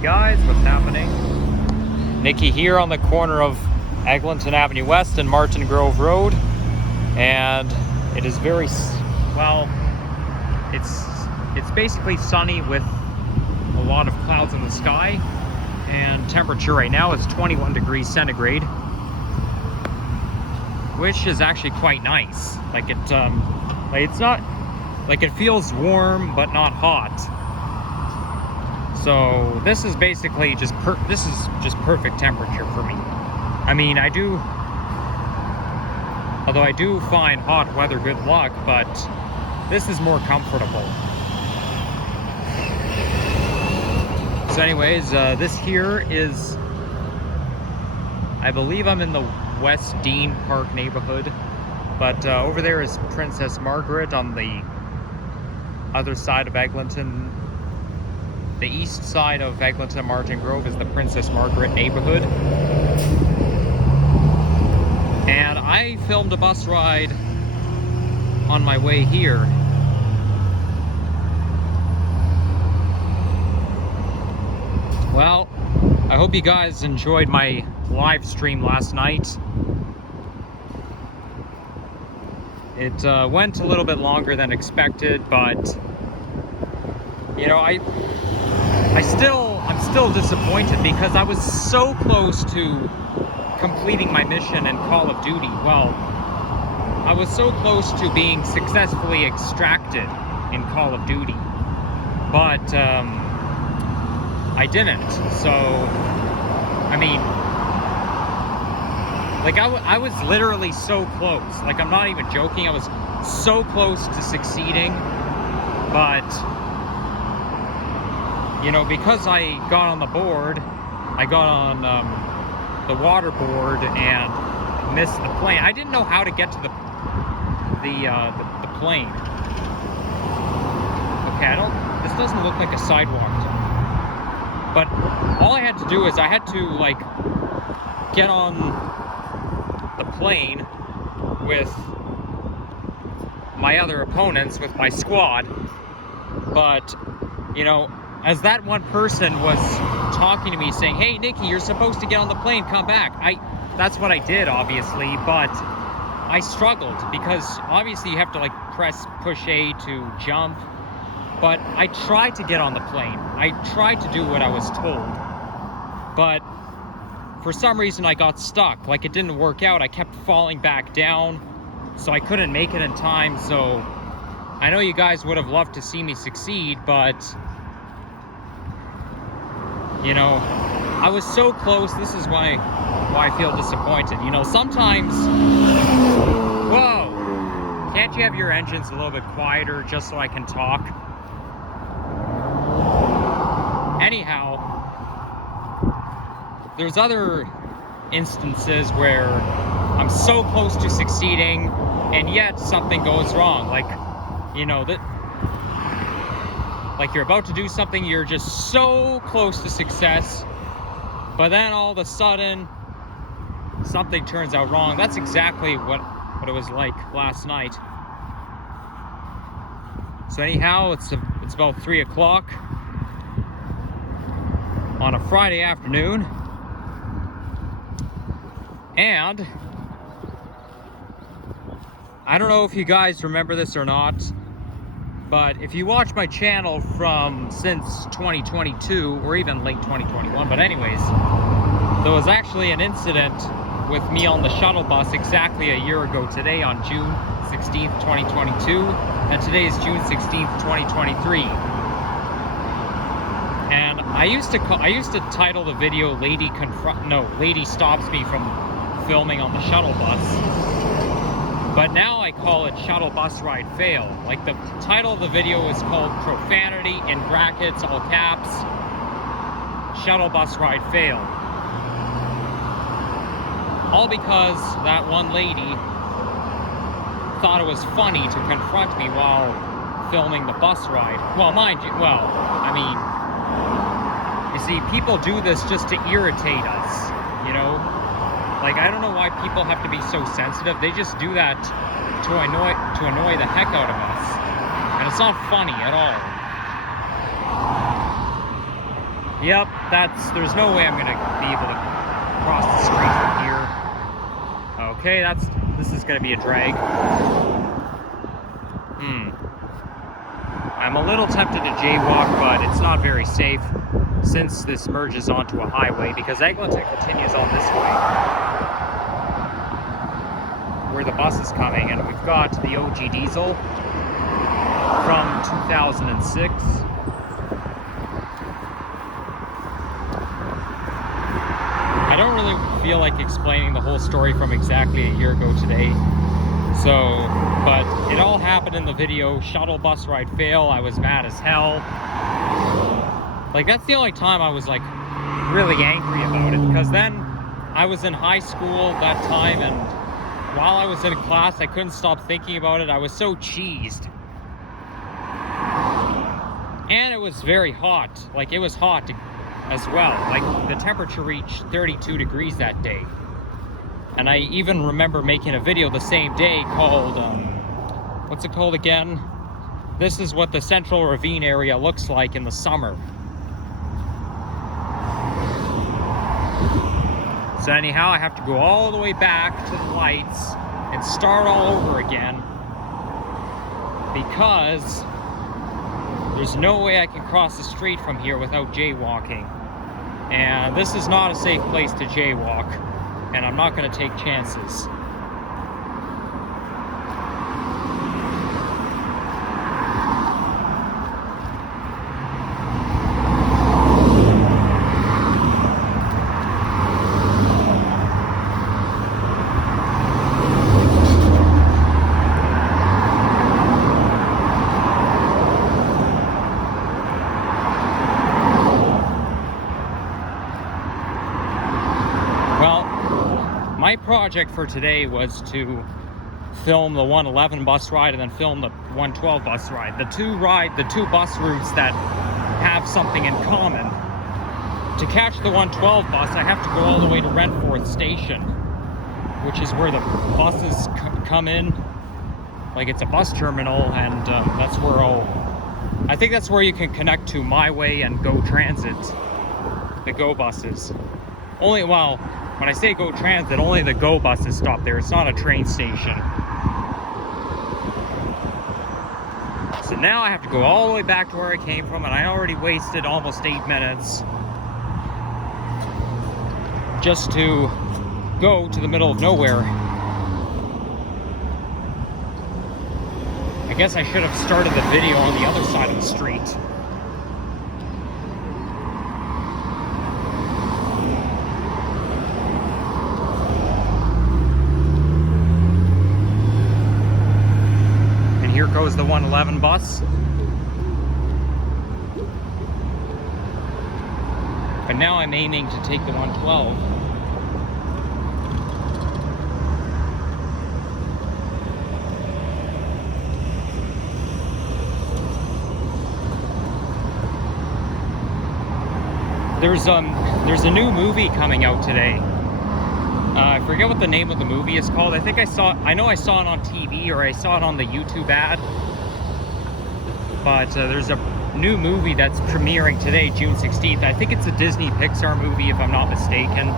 guys, what's happening? Nikki here on the corner of Eglinton Avenue West and Martin Grove Road, and it is very well. It's basically sunny with a lot of clouds in the sky, and temperature right now is 21 degrees centigrade, which is actually quite nice. Like it's not like it feels warm but not hot. So this is basically just perfect temperature for me. I mean, although I do find hot weather good luck, but this is more comfortable. So anyways, this here is, I believe I'm in the West Deane Park neighborhood, but over there is Princess Margaret on the other side of Eglinton. The east side of Eglinton Martin Grove is the Princess Margaret neighborhood. And I filmed a bus ride on my way here. Well, I hope you guys enjoyed my live stream last night. It went a little bit longer than expected, but you know, I'm still disappointed because I was so close to completing my mission in Call of Duty. Well, I was so close to being successfully extracted in Call of Duty, but I didn't. So, I mean, like I was literally so close. Like, I'm not even joking. I was so close to succeeding, but you know, because I got on the board, I got on the water board and missed the plane. I didn't know how to get to the plane. Okay, this doesn't look like a sidewalk, but all I had to do is I had to like get on the plane with my other opponents, with my squad. But you know, as that one person was talking to me saying, "Hey Nikki, you're supposed to get on the plane, come back." That's what I did, obviously, but I struggled because obviously you have to like push A to jump. But I tried to get on the plane. I tried to do what I was told. But for some reason I got stuck. Like, it didn't work out. I kept falling back down, so I couldn't make it in time. So I know you guys would have loved to see me succeed, but you know, I was so close. This is why I feel disappointed. You know, sometimes, whoa, can't you have your engines a little bit quieter just so I can talk? Anyhow, there's other instances where I'm so close to succeeding and yet something goes wrong. Like, you know, like you're about to do something, you're just so close to success, but then all of a sudden something turns out wrong. That's exactly what it was like last night. So anyhow, it's about 3 o'clock on a Friday afternoon, and I don't know if you guys remember this or not, but if you watch my channel since 2022 or even late 2021, but anyways, there was actually an incident with me on the shuttle bus exactly a year ago today, on June 16th, 2022, and today is June 16th, 2023. And I used to title the video "Lady Stops Me from Filming on the Shuttle Bus." But now I call it Shuttle Bus Ride Fail. Like, the title of the video is called Profanity, in brackets, all caps, Shuttle Bus Ride Fail. All because that one lady thought it was funny to confront me while filming the bus ride. Well, mind you, I mean, you see, people do this just to irritate us, you know? Like, I don't know why people have to be so sensitive. They just do that to annoy the heck out of us. And it's not funny at all. Yep, there's no way I'm gonna be able to cross the street from here. Okay, this is gonna be a drag. I'm a little tempted to jaywalk, but it's not very safe since this merges onto a highway, because Eglinton continues on this way where the bus is coming, and we've got the OG diesel from 2006. I don't really feel like explaining the whole story from exactly a year ago today. So, but it all happened in the video. Shuttle bus ride fail. I was mad as hell. Like, that's the only time I was like really angry about it, because then I was in high school that time, and while I was in class I couldn't stop thinking about it. I was so cheesed. And it was very hot. Like, it was hot as well. Like, the temperature reached 32 degrees that day. And I even remember making a video the same day called, what's it called again? This is what the Central Ravine area looks like in the summer. So anyhow, I have to go all the way back to the lights and start all over again, because there's no way I can cross the street from here without jaywalking. And this is not a safe place to jaywalk, and I'm not going to take chances. My project for today was to film the 111 bus ride and then film the 112 bus ride. The two bus routes that have something in common. To catch the 112 bus, I have to go all the way to Renforth station, which is where the buses come in. Like, it's a bus terminal, and that's where I think that's where you can connect to My Way and Go Transit, the Go buses. When I say Go Transit, only the Go buses stop there. It's not a train station. So now I have to go all the way back to where I came from, and I already wasted almost 8 minutes just to go to the middle of nowhere. I guess I should have started the video on the other side of the street. Here goes the 111 bus. But now I'm aiming to take the 112. There's a new movie coming out today. I forget what the name of the movie is called. I know I saw it on TV, or I saw it on the YouTube ad. But there's a new movie that's premiering today, June 16th. I think it's a Disney Pixar movie, if I'm not mistaken.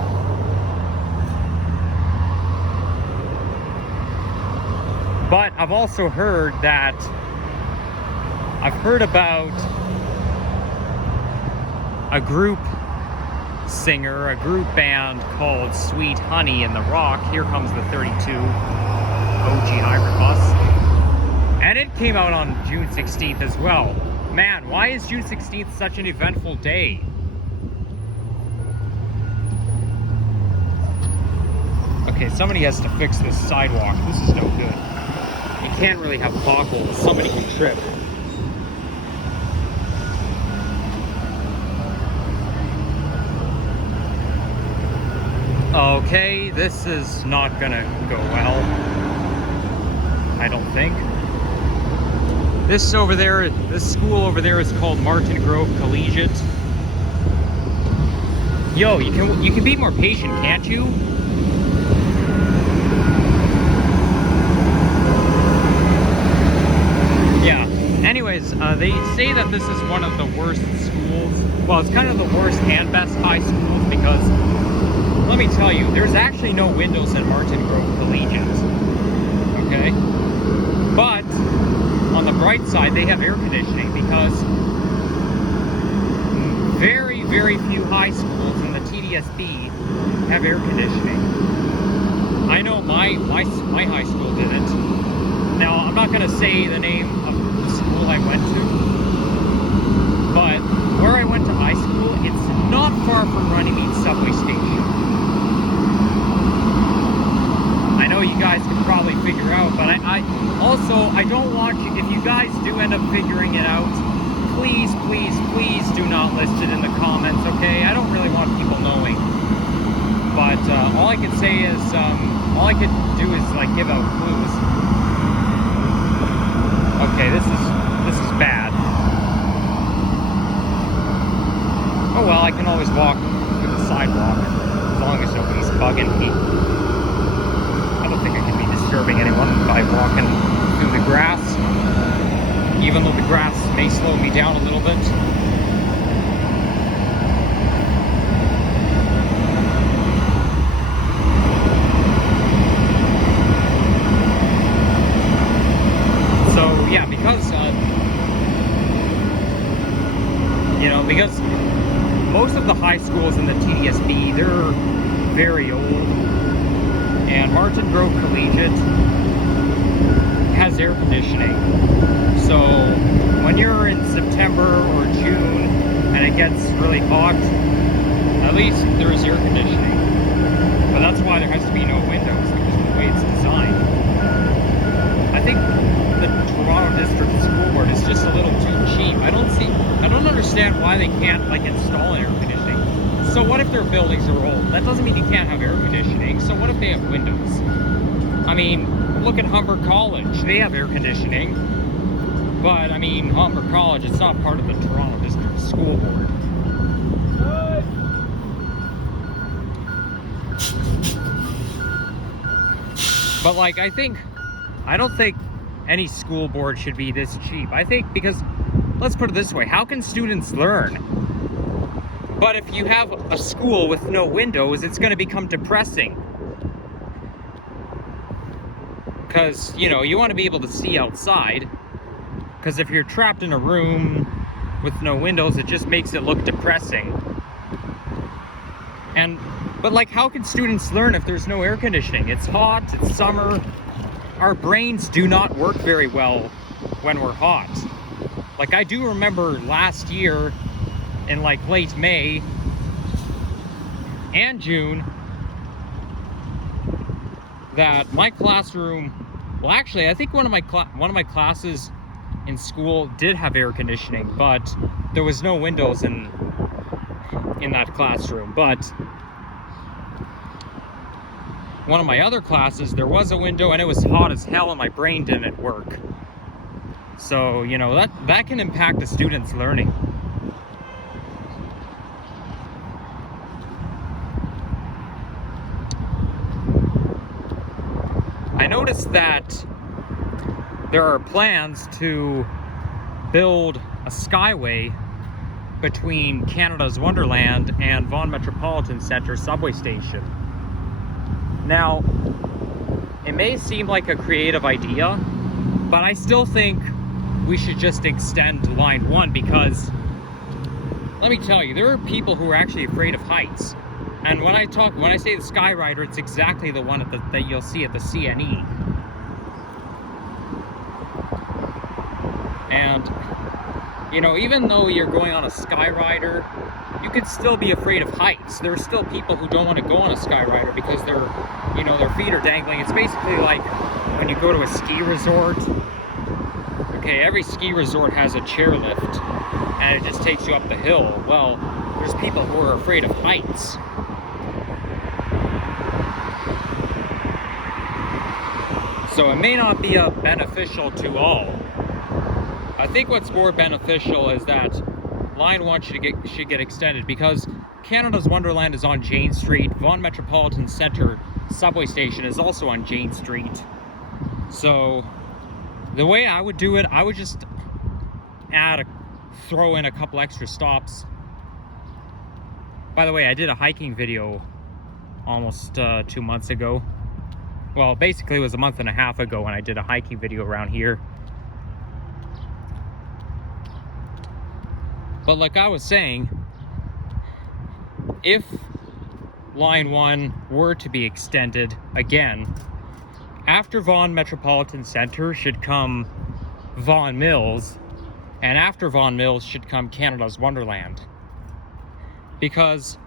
But I've also heard about a group band called Sweet Honey in the Rock. Here comes the 32 OG hybrid bus. And it came out on June 16th as well. Man, why is June 16th such an eventful day? Okay, somebody has to fix this sidewalk. This is no good. You can't really have potholes. Somebody can trip. Okay, this is not gonna go well, I don't think. This school over there is called Martin Grove Collegiate. Yo, you can be more patient, can't you? Yeah. Anyways, they say that this is one of the worst schools well, it's kind of the worst and best high schools because, let me tell you, there's actually no windows in Martin Grove Collegiate. Okay? But, on the bright side, they have air conditioning because very, very few high schools in the TDSB have air conditioning. I know my high school didn't. Now, I'm not going to say the name of the school I went to, but where I went to high school, it's not far from Runnymede subway station. I know you guys can probably figure out, but I don't want you, if you guys do end up figuring it out, please, please, please do not list it in the comments, okay? I don't really want people knowing. But all I can say is, all I could do is like give out clues. Okay, this is bad. Oh well, I can always walk through the sidewalk as long as nobody's bugging me. I don't think I can be disturbing anyone by walking through the grass, even though the grass may slow me down a little bit. So yeah, because because most of the high schools in the TDSB, they're very old, and Martin Grove Collegiate has air conditioning. So when you're in September or June and it gets really hot, at least there is air conditioning. But that's why there has to be no windows, because of the way it's designed. I think the Toronto District School Board is just a little too cheap. I don't understand why they can't like install air conditioning. So what if their buildings are old? That doesn't mean you can't have air conditioning. So what if they have windows? I mean, look at Humber College. They have air conditioning. But I mean, Humber College, it's not part of the Toronto District School Board. But like, I don't think any school board should be this cheap. I think because, let's put it this way, how can students learn? But if you have a school with no windows, it's going to become depressing. Because, you know, you want to be able to see outside. Because if you're trapped in a room with no windows, it just makes it look depressing. But like, how can students learn if there's no air conditioning? It's hot, it's summer. Our brains do not work very well when we're hot. Like, I do remember last year in like late May and June that my classroom, well actually I think one of my classes in school did have air conditioning, but there was no windows in that classroom. But one of my other classes, there was a window and it was hot as hell and my brain didn't work. So, you know, that can impact a student's learning. I noticed that there are plans to build a skyway between Canada's Wonderland and Vaughan Metropolitan Centre subway station. Now, it may seem like a creative idea, but I still think we should just extend Line 1 because, let me tell you, there are people who are actually afraid of heights. And when I say the Skyrider, it's exactly the one that you'll see at the CNE. And, you know, even though you're going on a Skyrider, you could still be afraid of heights. There are still people who don't want to go on a Skyrider because their feet are dangling. It's basically like when you go to a ski resort. Okay, every ski resort has a chairlift, and it just takes you up the hill. Well, there's people who are afraid of heights. So it may not be beneficial to all. I think what's more beneficial is that Line 1 should get extended because Canada's Wonderland is on Jane Street. Vaughan Metropolitan Centre subway station is also on Jane Street. So the way I would do it, I would just throw in a couple extra stops By the way, I did a hiking video almost 2 months ago. Well, basically it was a month and a half ago when I did a hiking video around here. But like I was saying, if Line 1 were to be extended again, after Vaughan Metropolitan Centre should come Vaughan Mills, and after Vaughan Mills should come Canada's Wonderland. Because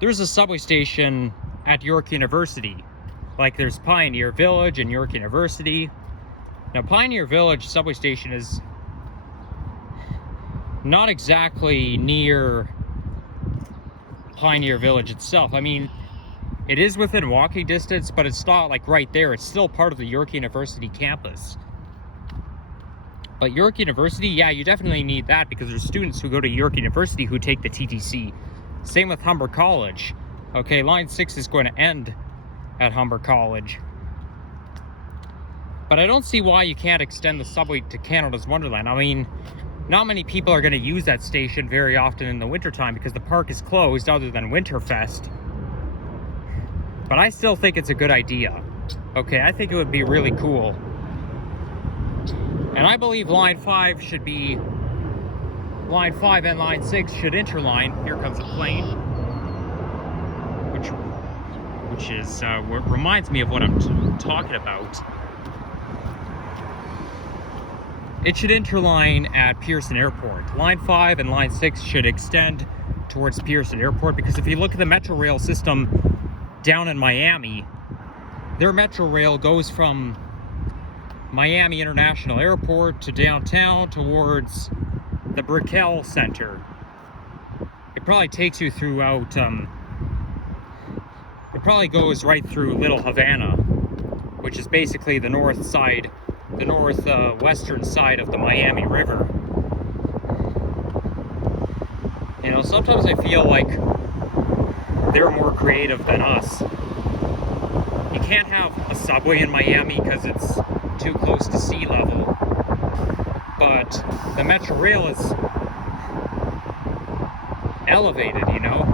there's a subway station at York University. Like there's Pioneer Village and York University. Now Pioneer Village subway station is not exactly near Pioneer Village itself. I mean, it is within walking distance, but it's not like right there. It's still part of the York University campus. But York University, yeah, you definitely need that because there's students who go to York University who take the TTC. Same with Humber College. Okay, Line 6 is going to end at Humber College. But I don't see why you can't extend the subway to Canada's Wonderland. I mean, not many people are going to use that station very often in the wintertime because the park is closed other than Winterfest. But I still think it's a good idea. Okay, I think it would be really cool. And I believe Line 5 should be... Line 5 and Line 6 should interline. Here comes a plane. Which is what reminds me of what I'm talking about. It should interline at Pearson Airport. Line 5 and Line 6 should extend towards Pearson Airport because if you look at the Metro Rail system down in Miami, their Metro Rail goes from Miami International Airport to downtown towards the Brickell Center. It probably takes you throughout, it probably goes right through Little Havana, which is basically the north side, the northwestern side of the Miami River. You know, sometimes I feel like they're more creative than us. You can't have a subway in Miami because it's too close to sea level. But the Metro Rail is elevated, you know?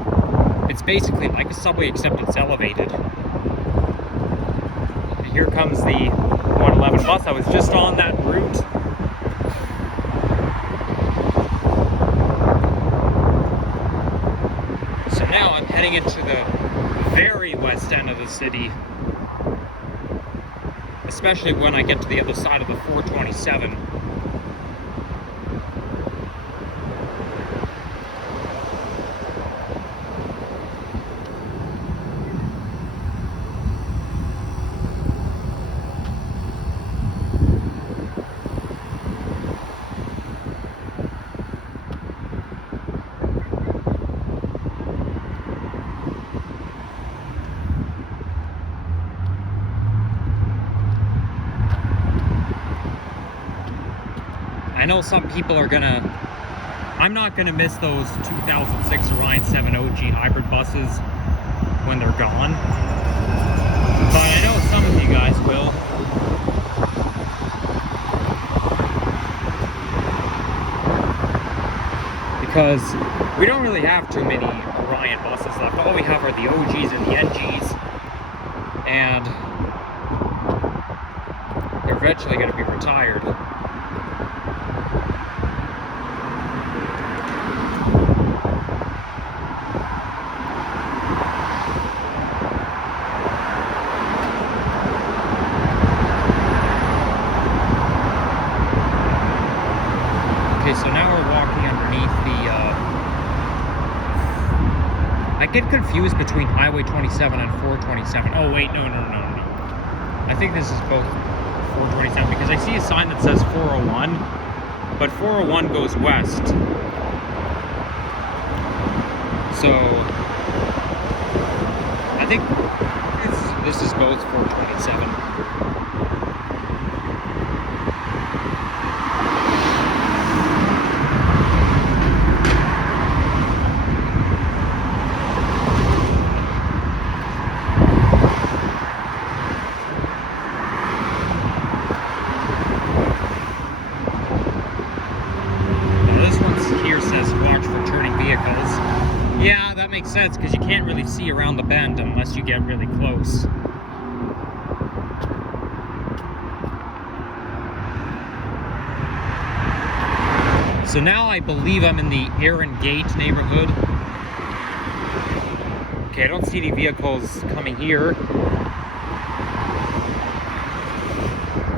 It's basically like a subway except it's elevated. And here comes the 111 bus. I was just on that route. So now I'm heading into the very west end of the city. Especially when I get to the other side of the 427. I know some people are gonna... I'm not gonna miss those 2006 Orion 7 OG hybrid buses when they're gone. But I know some of you guys will. Because we don't really have too many Orion buses left. All we have are the OGs and the NGs. And they're eventually gonna be retired. Okay, so now we're walking underneath the, I get confused between Highway 27 and 427. Oh wait, no. I think this is both 427 because I see a sign that says 401, but 401 goes west. So, I think this is both 427. Yeah, that makes sense because you can't really see around the bend unless you get really close. So now I believe I'm in the Eringate neighborhood. Okay, I don't see any vehicles coming here.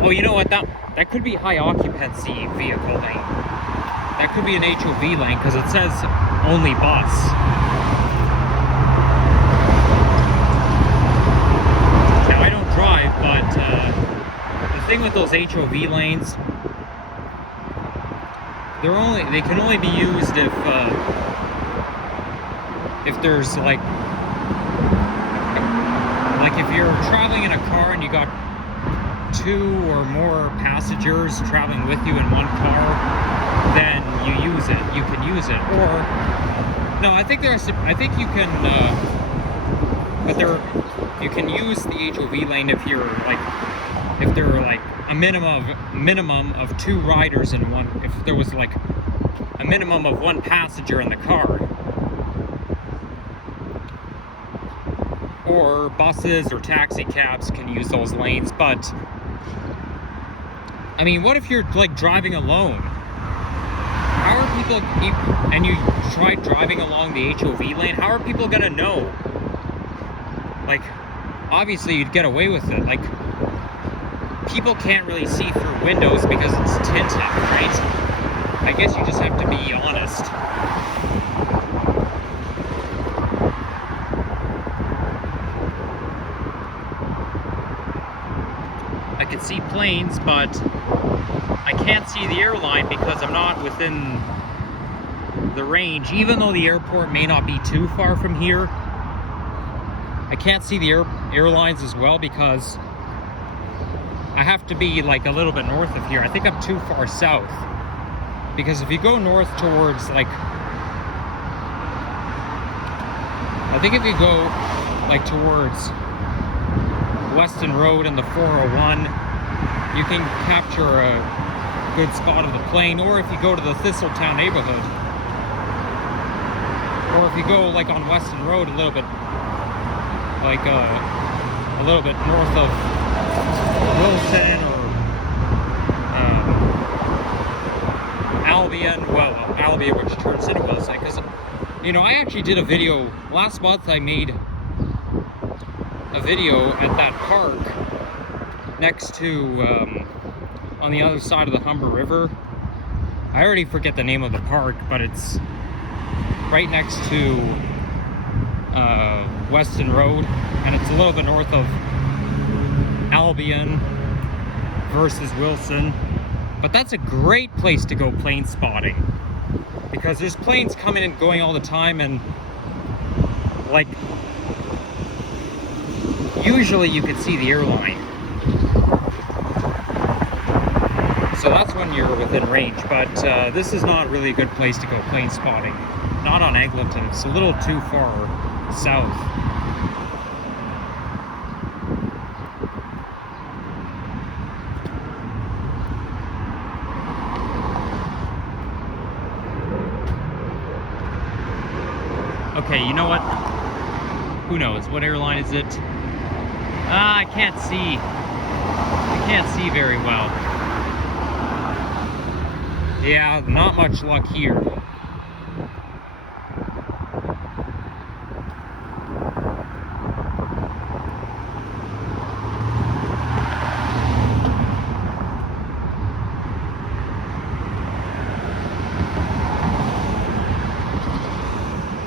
Oh, you know what? That could be high occupancy vehicle lane. That could be an HOV lane because it says only bus. Now I don't drive, but the thing with those HOV lanes, they can only be used if there's like if you're traveling in a car and you got 2 or more passengers traveling with you in one car, then you can use it. Or no, I think you can you can use the HOV lane if there are like a minimum of 2 riders in one, if there was like a minimum of 1 passenger in the car. Or buses or taxi cabs can use those lanes. But I mean, what if you're like driving alone? How are people, and you try driving along the HOV lane, how are people gonna know? Like, obviously you'd get away with it. Like, people can't really see through windows because it's tinted, right? I guess you just have to be honest. I can see planes, but I can't see the airline because I'm not within the range. Even though the airport may not be too far from here, I can't see the airlines as well because I have to be like a little bit north of here. I think I'm too far south. Because if you go north towards like, I think if you go like towards Weston Road and the 401, you can capture a good spot of the plane. Or if you go to the Thistletown neighborhood, or if you go like on Weston Road a little bit, like a little bit north of Wilson or Albion, Albion, which turns into Wilson. Because, you know, I actually did a video last month. I made a video at that park next to on the other side of the Humber River. I already forget the name of the park, but it's right next to Weston Road, and it's a little bit north of Albion versus Wilson. But that's a great place to go plane spotting because there's planes coming and going all the time, and like usually you can see the airline. So that's when you're within range, but this is not really a good place to go plane spotting. Not on Eglinton, it's a little too far south. Okay, you know what? Who knows? What airline is it? I can't see. I can't see very well. Yeah, not much luck here.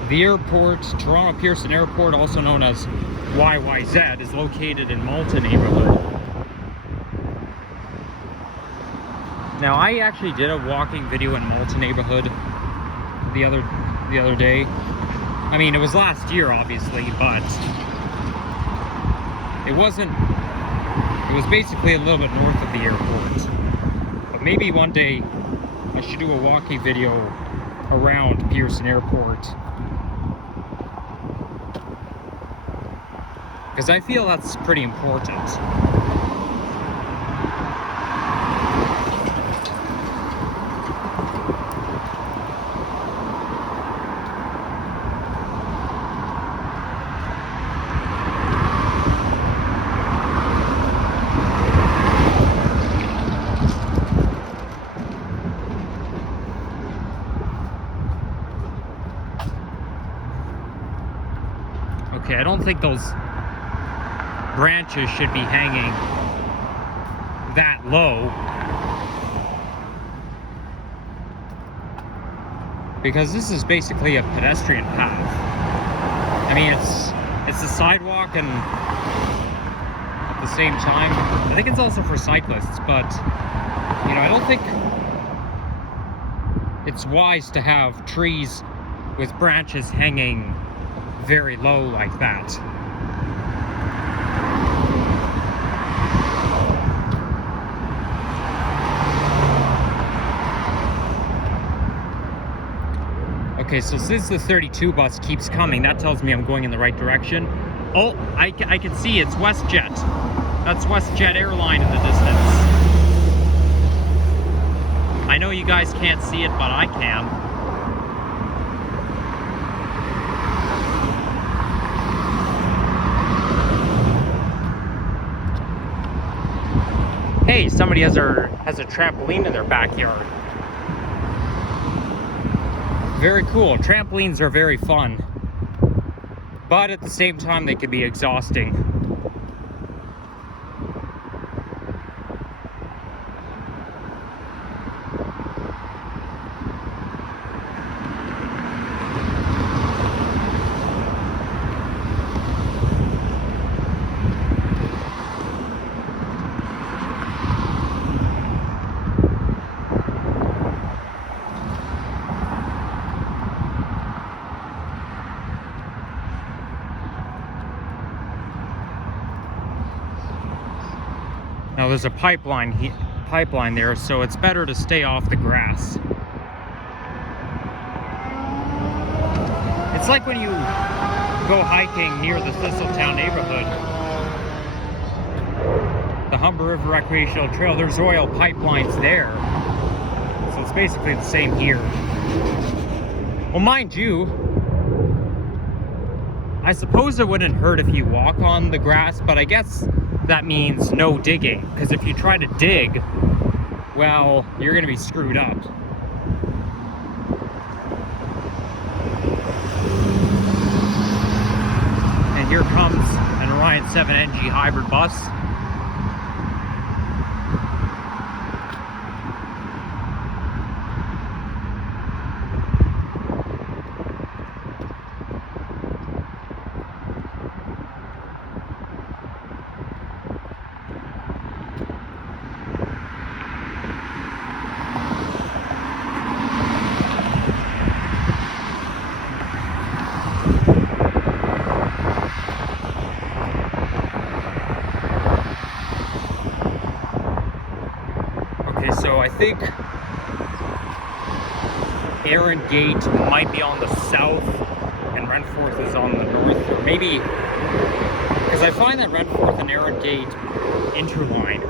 The airport, Toronto Pearson Airport, also known as YYZ, is located in Malta neighborhood. Now, I actually did a walking video in Malta neighborhood the other day. I mean, it was last year, obviously, but it wasn't. It was basically a little bit north of the airport. But maybe one day I should do a walking video around Pearson Airport, because I feel that's pretty important. Okay, I don't think those branches should be hanging that low, because this is basically a pedestrian path. I mean, it's a sidewalk, and at the same time, I think it's also for cyclists, but, you know, I don't think it's wise to have trees with branches hanging very low like that. Okay, so since the 32 bus keeps coming, that tells me I'm going in the right direction. Oh, I can see it's WestJet. That's WestJet Airline in the distance. I know you guys can't see it, but I can. Hey, somebody has a trampoline in their backyard. Very cool. Trampolines are very fun, but at the same time they can be exhausting. Now there's a pipeline there, so it's better to stay off the grass. It's like when you go hiking near the Thistletown neighborhood, the Humber River Recreational Trail, there's oil pipelines there. So it's basically the same here. Well, mind you, I suppose it wouldn't hurt if you walk on the grass, but I guess that means no digging, because if you try to dig, well, you're going to be screwed up. And here comes an Orion 7NG hybrid bus. So I think Eringate might be on the south and Renforth is on the north, or maybe, because I find that Renforth and Eringate interline.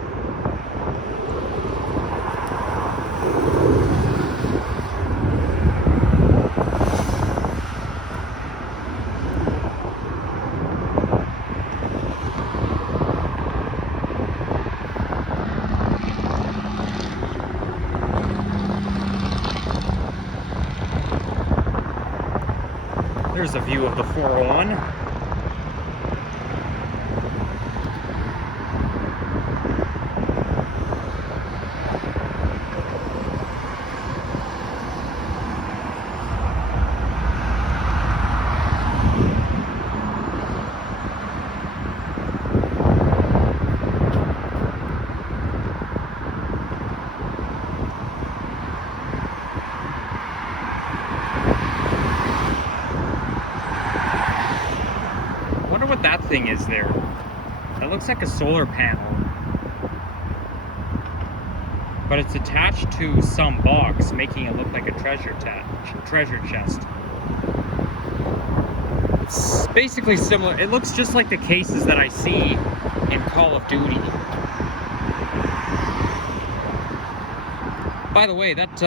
There's a view of the 401. What that thing is there. That looks like a solar panel, but it's attached to some box, making it look like a treasure chest. It's basically similar. It looks just like the cases that I see in Call of Duty. By the way, that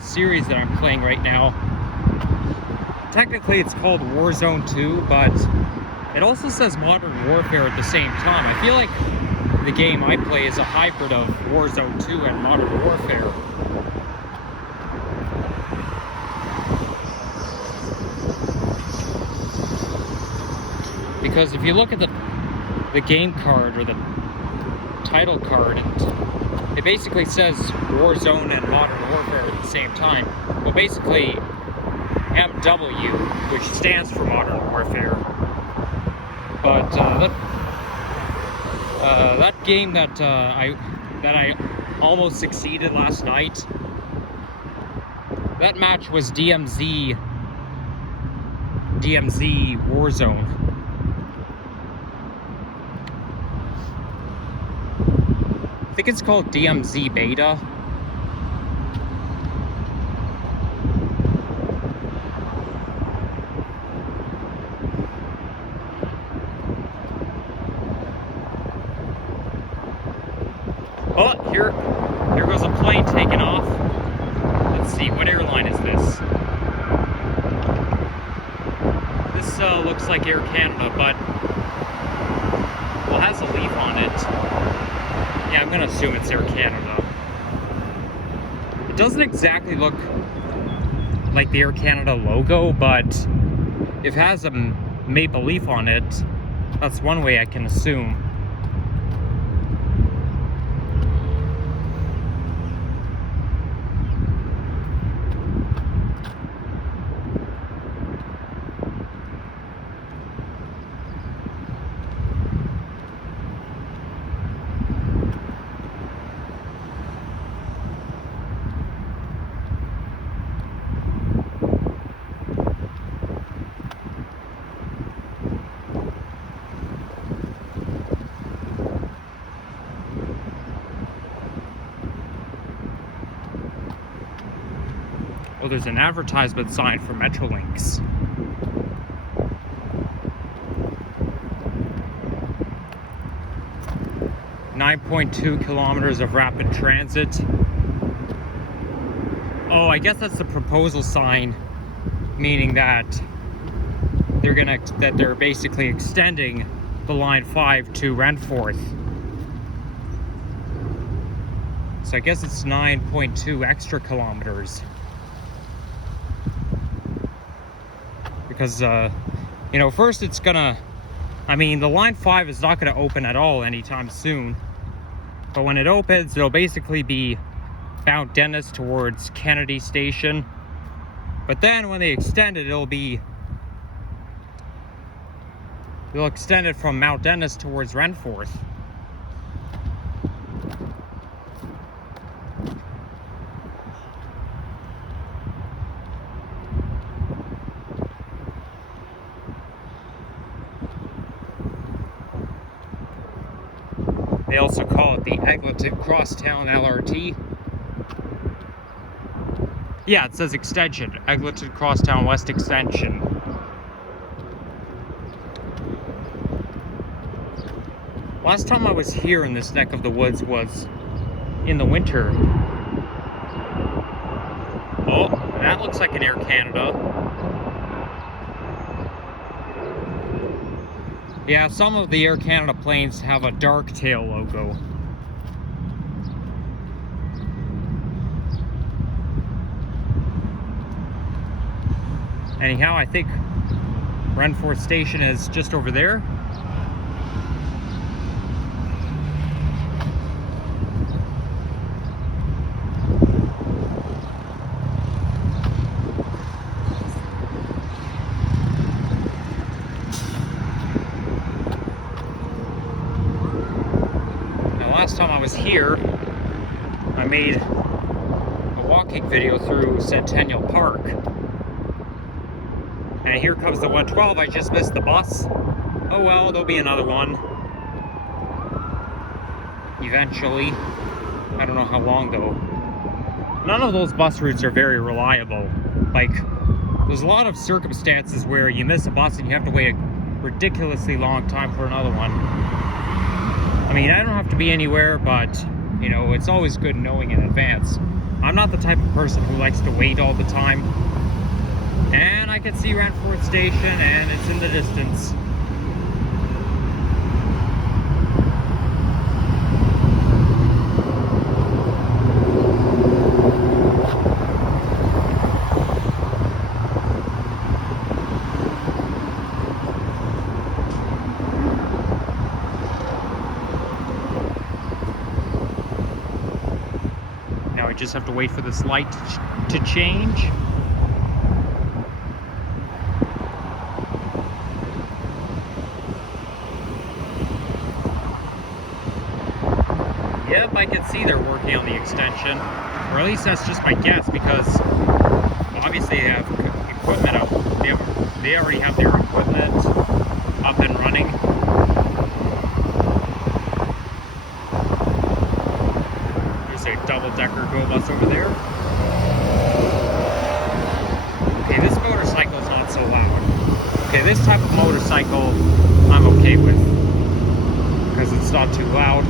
series that I'm playing right now, technically it's called Warzone 2, but it also says Modern Warfare at the same time. I feel like the game I play is a hybrid of Warzone 2 and Modern Warfare. Because if you look at the game card or the title card, it basically says Warzone and Modern Warfare at the same time. Well, basically MW, which stands for Modern Warfare. But that game that I almost succeeded last night, that match was DMZ Warzone. I think it's called DMZ Beta. Oh, here goes a plane taking off. Let's see, what airline is this? This looks like Air Canada, but well, it has a leaf on it. Yeah, I'm gonna assume it's Air Canada. It doesn't exactly look like the Air Canada logo, but if it has a maple leaf on it, that's one way I can assume. Oh, there's an advertisement sign for Metrolinx. .2 kilometers of rapid transit. Oh, I guess that's the proposal sign, meaning that they're basically extending the line 5 to Renforth. So I guess it's 9.2 extra kilometers. Because, you know, first it's gonna, I mean, the line 5 is not gonna open at all anytime soon. But when it opens, it'll basically be Mount Dennis towards Kennedy Station. But then when they extend it, they'll extend it from Mount Dennis towards Renforth. They also call it the Eglinton Crosstown LRT. Yeah, it says extension. Eglinton Crosstown West Extension. Last time I was here in this neck of the woods was in the winter. Oh, that looks like an Air Canada. Yeah, some of the Air Canada planes have a dark tail logo. Anyhow, I think Renforth Station is just over there. Last time I was here, I made a walking video through Centennial Park. And here comes the 112. I just missed the bus. Oh well, there'll be another one. Eventually. I don't know how long though. None of those bus routes are very reliable. Like, there's a lot of circumstances where you miss a bus and you have to wait a ridiculously long time for another one. I mean, I don't have to be anywhere, but, you know, it's always good knowing in advance. I'm not the type of person who likes to wait all the time. And I can see Renforth Station, and it's in the distance. just have to wait for this light to change. Yep, I can see they're working on the extension, or at least that's just my guess, because obviously they have equipment up. They already have their equipment up and running. There's a double-decker go bus over there. Okay, this motorcycle is not so loud. Okay, this type of motorcycle I'm okay with, because it's not too loud.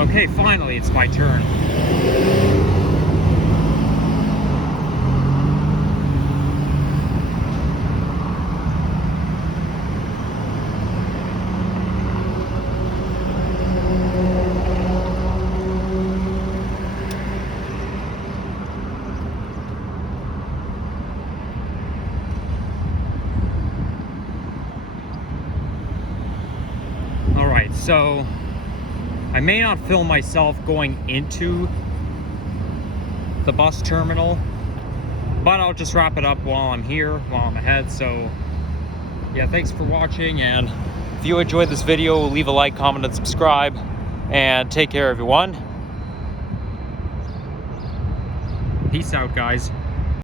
Okay, finally it's my turn. Alright, so I may not film myself going into the bus terminal, but I'll just wrap it up while I'm here, while I'm ahead. So yeah, thanks for watching, and if you enjoyed this video, leave a like, comment, and subscribe, and take care, everyone. Peace out, guys.